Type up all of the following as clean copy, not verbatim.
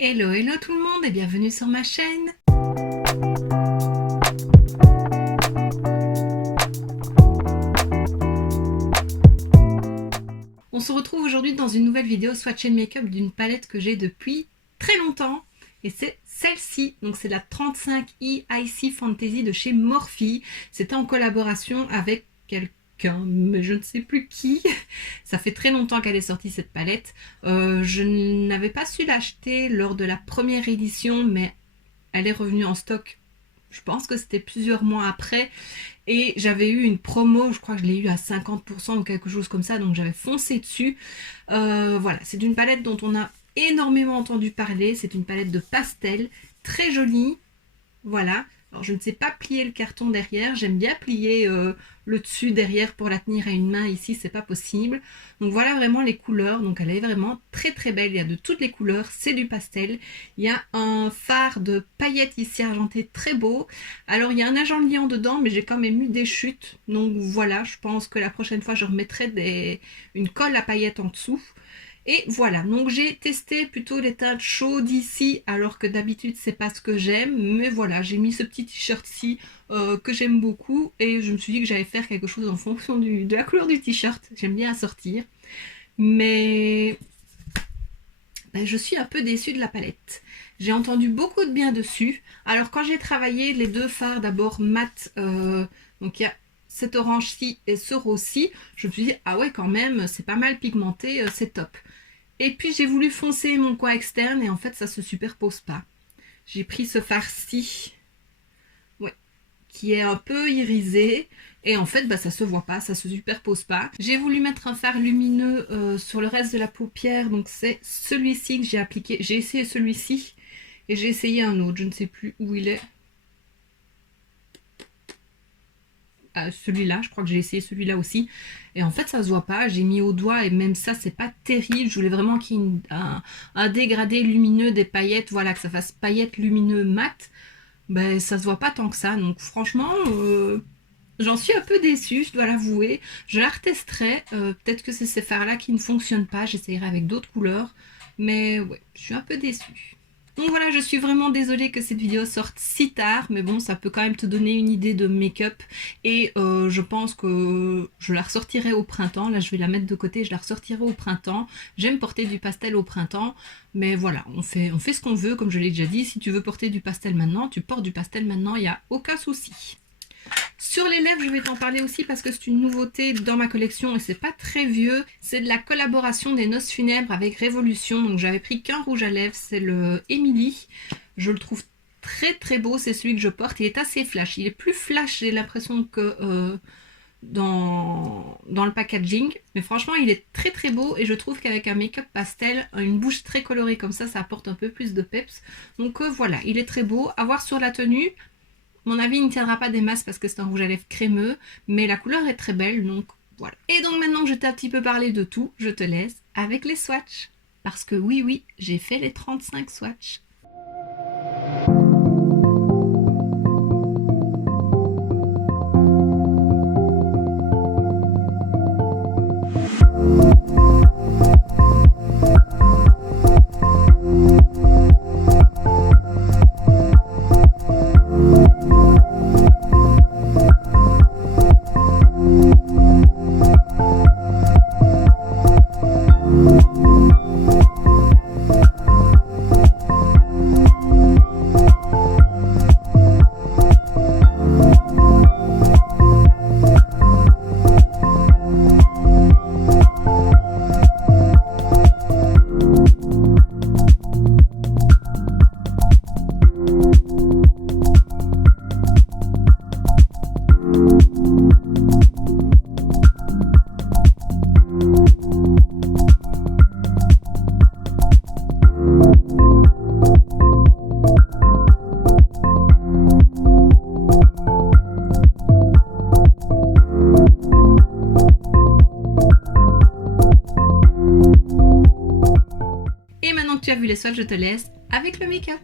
Hello, hello tout le monde et bienvenue sur ma chaîne. On se retrouve aujourd'hui dans une nouvelle vidéo swatch and make-up d'une palette que j'ai depuis très longtemps. Et c'est celle-ci, donc c'est la 35i Icy Fantasy de chez Morphe. C'était en collaboration avec quelqu'un, mais je ne sais plus qui. Ça fait très longtemps qu'elle est sortie cette palette. Je n'avais pas su l'acheter lors de la première édition, mais elle est revenue en stock. Je pense que c'était plusieurs mois après. Et j'avais eu une promo, je crois que je l'ai eu à 50% ou quelque chose comme ça, donc j'avais foncé dessus. Voilà, c'est une palette dont on a énormément entendu parler. C'est une palette de pastel, très jolie. Voilà. Alors je ne sais pas plier le carton derrière, j'aime bien plier le dessus derrière pour la tenir à une main. Ici c'est pas possible. Donc voilà vraiment les couleurs, donc elle est vraiment très très belle, il y a de toutes les couleurs, c'est du pastel. Il y a un fard de paillettes ici argenté très beau. Alors il y a un agent liant dedans, mais j'ai quand même eu des chutes, donc voilà, je pense que la prochaine fois je remettrai une colle à paillettes en dessous. Et voilà, donc j'ai testé plutôt les teintes chaudes ici, alors que d'habitude c'est pas ce que j'aime, mais voilà, j'ai mis ce petit t-shirt-ci que j'aime beaucoup, et je me suis dit que j'allais faire quelque chose en fonction de la couleur du t-shirt. J'aime bien assortir, mais je suis un peu déçue de la palette. J'ai entendu beaucoup de bien dessus. Alors quand j'ai travaillé les deux fards, d'abord mat, donc il y a cet orange-ci et ce rose-ci, je me suis dit, ah ouais quand même, c'est pas mal pigmenté, c'est top. Et puis j'ai voulu foncer mon coin externe et en fait ça se superpose pas. J'ai pris ce fard-ci, ouais, qui est un peu irisé et en fait ça se voit pas, ça se superpose pas. J'ai voulu mettre un fard lumineux sur le reste de la paupière, donc c'est celui-ci que j'ai appliqué. J'ai essayé celui-ci et j'ai essayé un autre, je ne sais plus où il est. Celui-là, je crois que j'ai essayé celui-là aussi et en fait ça se voit pas, j'ai mis au doigt et même ça c'est pas terrible. Je voulais vraiment qu'il y ait un dégradé lumineux des paillettes, voilà, que ça fasse paillettes lumineux mat. Ça se voit pas tant que ça, donc franchement j'en suis un peu déçue, je dois l'avouer. Je la retesterai, peut-être que c'est ces fards là qui ne fonctionnent pas, j'essayerai avec d'autres couleurs, mais ouais, je suis un peu déçue. Donc voilà, je suis vraiment désolée que cette vidéo sorte si tard, mais bon, ça peut quand même te donner une idée de make-up. Et je pense que je la ressortirai au printemps. Là, je vais la mettre de côté, je la ressortirai au printemps. J'aime porter du pastel au printemps, mais voilà, on fait ce qu'on veut, comme je l'ai déjà dit. Si tu veux porter du pastel maintenant, tu portes du pastel maintenant, il n'y a aucun souci. Sur les lèvres, je vais t'en parler aussi parce que c'est une nouveauté dans ma collection et c'est pas très vieux. C'est de la collaboration des Noces Funèbres avec Révolution. Donc j'avais pris qu'un rouge à lèvres, c'est le Emily. Je le trouve très très beau, c'est celui que je porte. Il est assez flash. Il est plus flash, j'ai l'impression, que dans le packaging. Mais franchement, il est très très beau et je trouve qu'avec un make-up pastel, une bouche très colorée comme ça apporte un peu plus de peps. Donc voilà, il est très beau. À voir sur la tenue. Mon avis, il ne tiendra pas des masses parce que c'est un rouge à lèvres crémeux, mais la couleur est très belle, donc voilà. Et donc maintenant que je t'ai un petit peu parlé de tout, je te laisse avec les swatchs. Parce que oui, j'ai fait les 35 swatchs. Et maintenant que tu as vu les swatchs, je te laisse avec le make-up.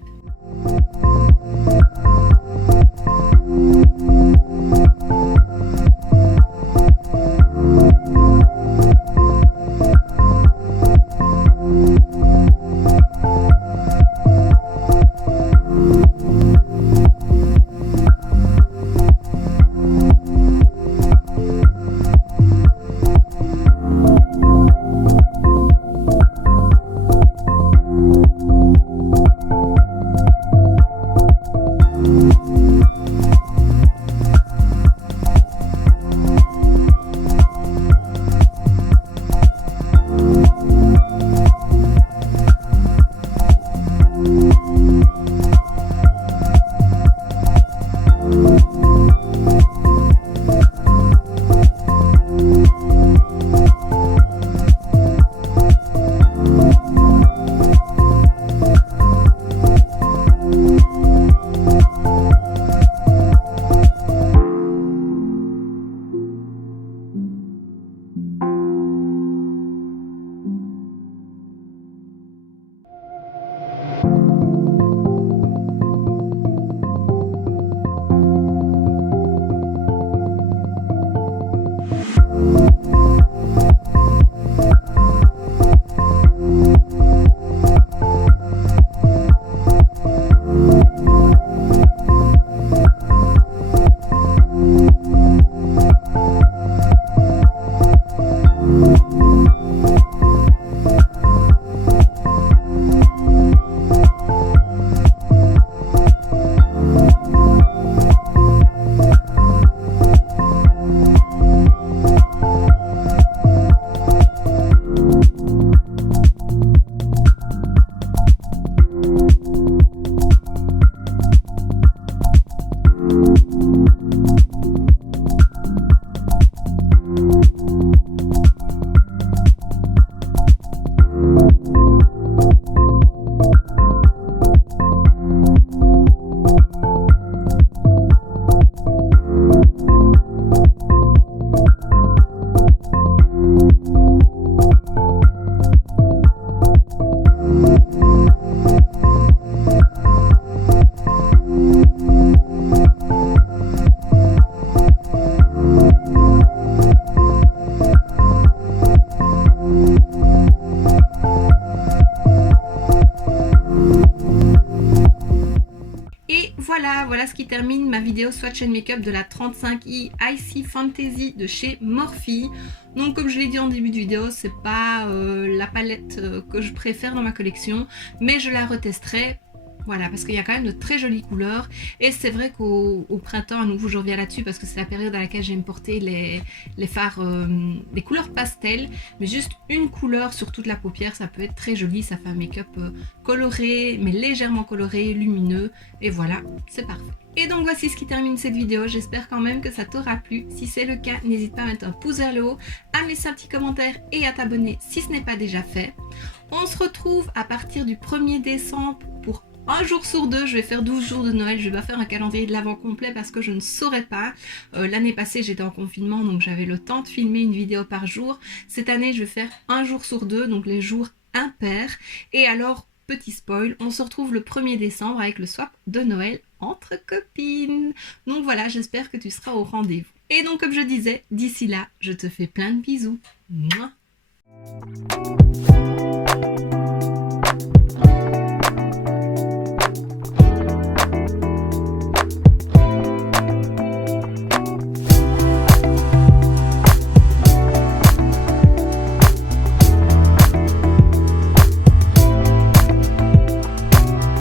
voilà ce qui termine ma vidéo Swatch and Makeup de la 35i Icy Fantasy de chez Morphe. Donc comme je l'ai dit en début de vidéo, c'est pas la palette que je préfère dans ma collection, mais je la retesterai. Voilà, parce qu'il y a quand même de très jolies couleurs. Et c'est vrai qu'au printemps, à nouveau, je reviens là-dessus parce que c'est la période à laquelle j'aime porter les fards, des couleurs pastel. Mais juste une couleur sur toute la paupière, ça peut être très joli. Ça fait un make-up coloré, mais légèrement coloré, lumineux. Et voilà, c'est parfait. Et donc voici ce qui termine cette vidéo, j'espère quand même que ça t'aura plu. Si c'est le cas, n'hésite pas à mettre un pouce vers le haut, à me laisser un petit commentaire et à t'abonner si ce n'est pas déjà fait. On se retrouve à partir du 1er décembre pour un jour sur deux. Je vais faire 12 jours de Noël, je vais pas faire un calendrier de l'avant complet parce que je ne saurais pas. L'année passée j'étais en confinement donc j'avais le temps de filmer une vidéo par jour. Cette année je vais faire un jour sur deux, donc les jours impairs. Et alors, petit spoil, on se retrouve le 1er décembre avec le swap de Noël entre copines. Donc voilà, j'espère que tu seras au rendez-vous. Et donc comme je disais, d'ici là, je te fais plein de bisous. Mouah.